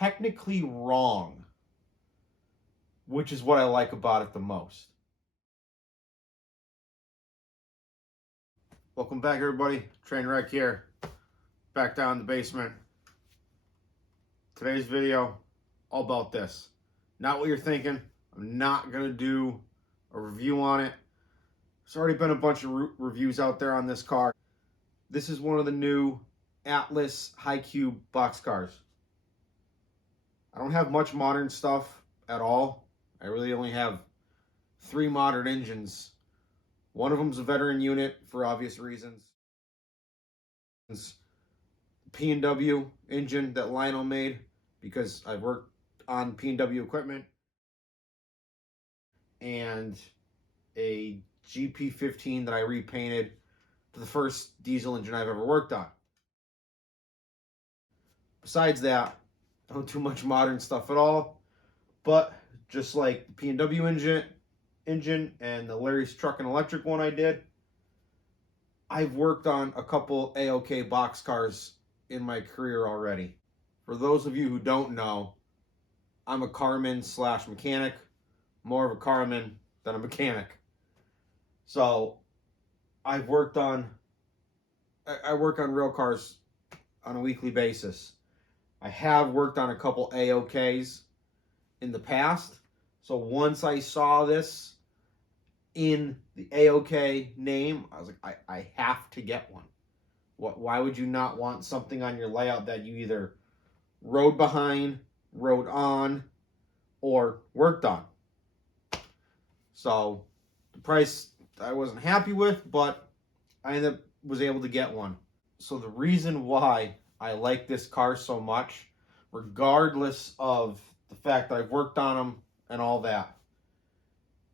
technically wrong, which is what I like about it the most. Welcome back, everybody. Trainwreck here. Back down in the basement. Today's video, all about this. Not what you're thinking. I'm not going to do a review on it. There's already been a bunch of reviews out there on this car. This is one of the new Atlas High Cube boxcars. I don't have much modern stuff at all. I really only have 3 modern engines. One of them's a veteran unit for obvious reasons. It's P&W engine that Lionel made because I've worked on P&W equipment. And a GP15 that I repainted to the first diesel engine I've ever worked on. Besides that, I don't do much modern stuff at all, but just like the P&W engine and the Larry's Truck and Electric one I did, I've worked on a couple AOK boxcars in my career already. For those of you who don't know, I'm a Carmen / mechanic, more of a Carmen than a mechanic. So I work on rail cars on a weekly basis. I have worked on a couple AOKs in the past. So once I saw this in the AOK name, I was like, I have to get one. Why would you not want something on your layout that you either rode behind, rode on, or worked on? So the price I wasn't happy with, but I was able to get one. So the reason why I like this car so much, regardless of the fact that I've worked on them and all that,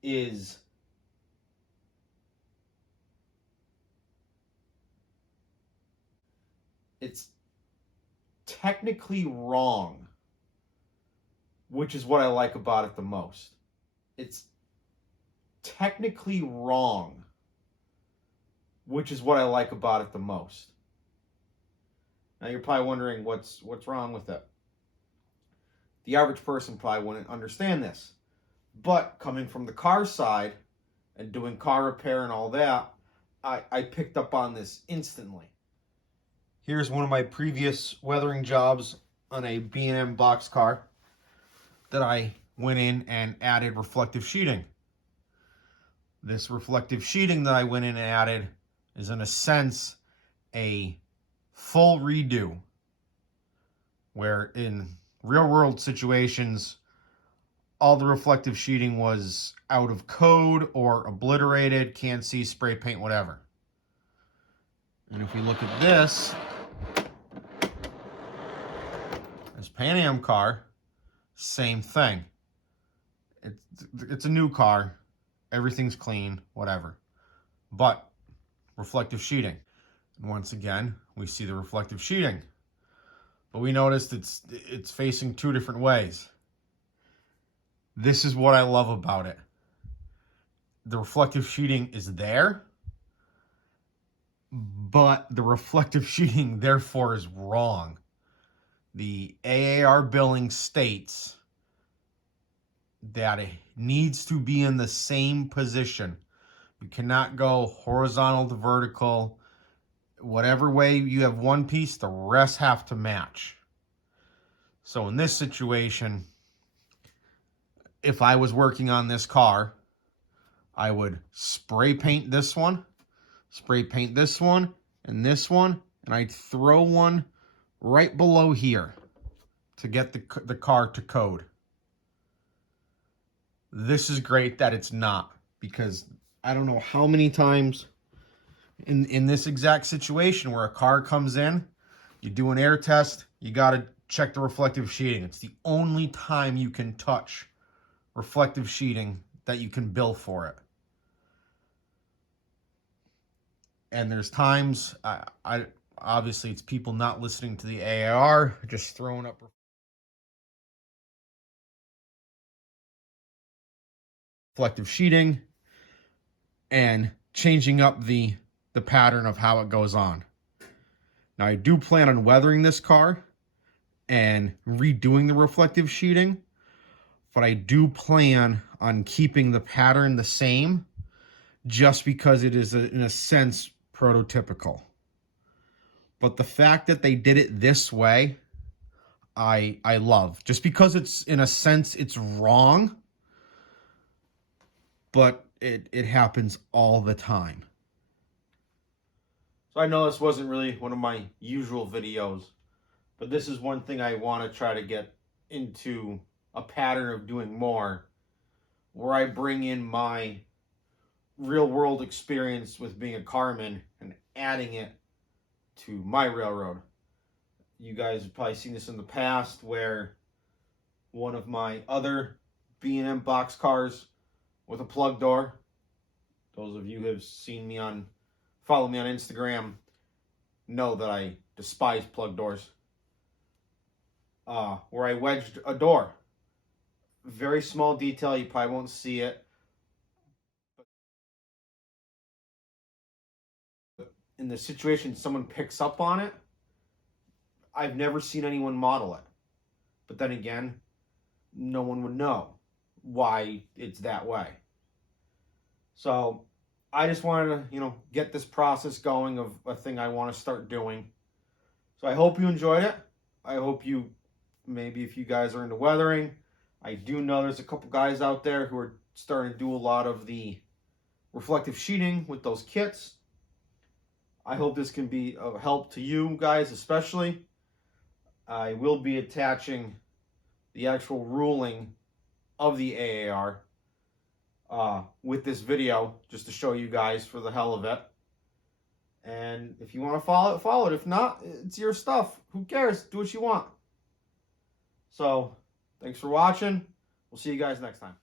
is it's technically wrong, which is what I like about it the most. It's technically wrong, which is what I like about it the most. Now you're probably wondering what's wrong with it. The average person probably wouldn't understand this. But coming from the car side and doing car repair and all that, I picked up on this instantly. Here's one of my previous weathering jobs on a B&M boxcar that I went in and added reflective sheeting. This reflective sheeting that I went in and added is, in a sense, a full redo, where in real world situations, all the reflective sheeting was out of code or obliterated, can't see, spray paint, whatever. And if we look at this Pan Am car, same thing. It's a new car. Everything's clean, whatever. But reflective sheeting. And once again, we see the reflective sheeting. But we noticed it's facing 2 different ways. This is what I love about it. The reflective sheeting is there, but the reflective sheeting therefore is wrong. The AAR billing states that it needs to be in the same position. You cannot go horizontal to vertical. Whatever way you have one piece, the rest have to match. So in this situation, if I was working on this car, I would spray paint this one, and this one, and I'd throw one right below here to get the car to code. This is great that it's not, because I don't know how many times in this exact situation where a car comes in, you do an air test, you got to check the reflective sheeting. It's the only time you can touch reflective sheeting that you can bill for it. And there's times, I obviously it's people not listening to the AAR, just throwing up reflective sheeting and changing up the pattern of how it goes on. Now I do plan on weathering this car, and redoing the reflective sheeting, but I do plan on keeping the pattern the same just because it is, in a sense, prototypical. But the fact that they did it this way, I love. Just because it's, in a sense, it's wrong, but it happens all the time. So I know this wasn't really one of my usual videos, but this is one thing I want to try to get into a pattern of doing more, where I bring in my real world experience with being a Carmen and adding it to my railroad. You guys have probably seen this in the past where one of my other B&M box cars with a plug door, those of you who have seen me follow me on Instagram know that I despise plug doors, where I wedged a door. Very small detail, you probably won't see it. In the situation someone picks up on it, I've never seen anyone model it. But then again, no one would know why it's that way. So I just wanted to, get this process going of a thing I want to start doing. So I hope you enjoyed it. I hope maybe if you guys are into weathering, I do know there's a couple guys out there who are starting to do a lot of the reflective sheeting with those kits. I hope this can be of help to you guys especially. I will be attaching the actual ruling of the AAR with this video just to show you guys for the hell of it. And if you want to follow it, follow it. If not, it's your stuff. Who cares? Do what you want. So, thanks for watching. We'll see you guys next time.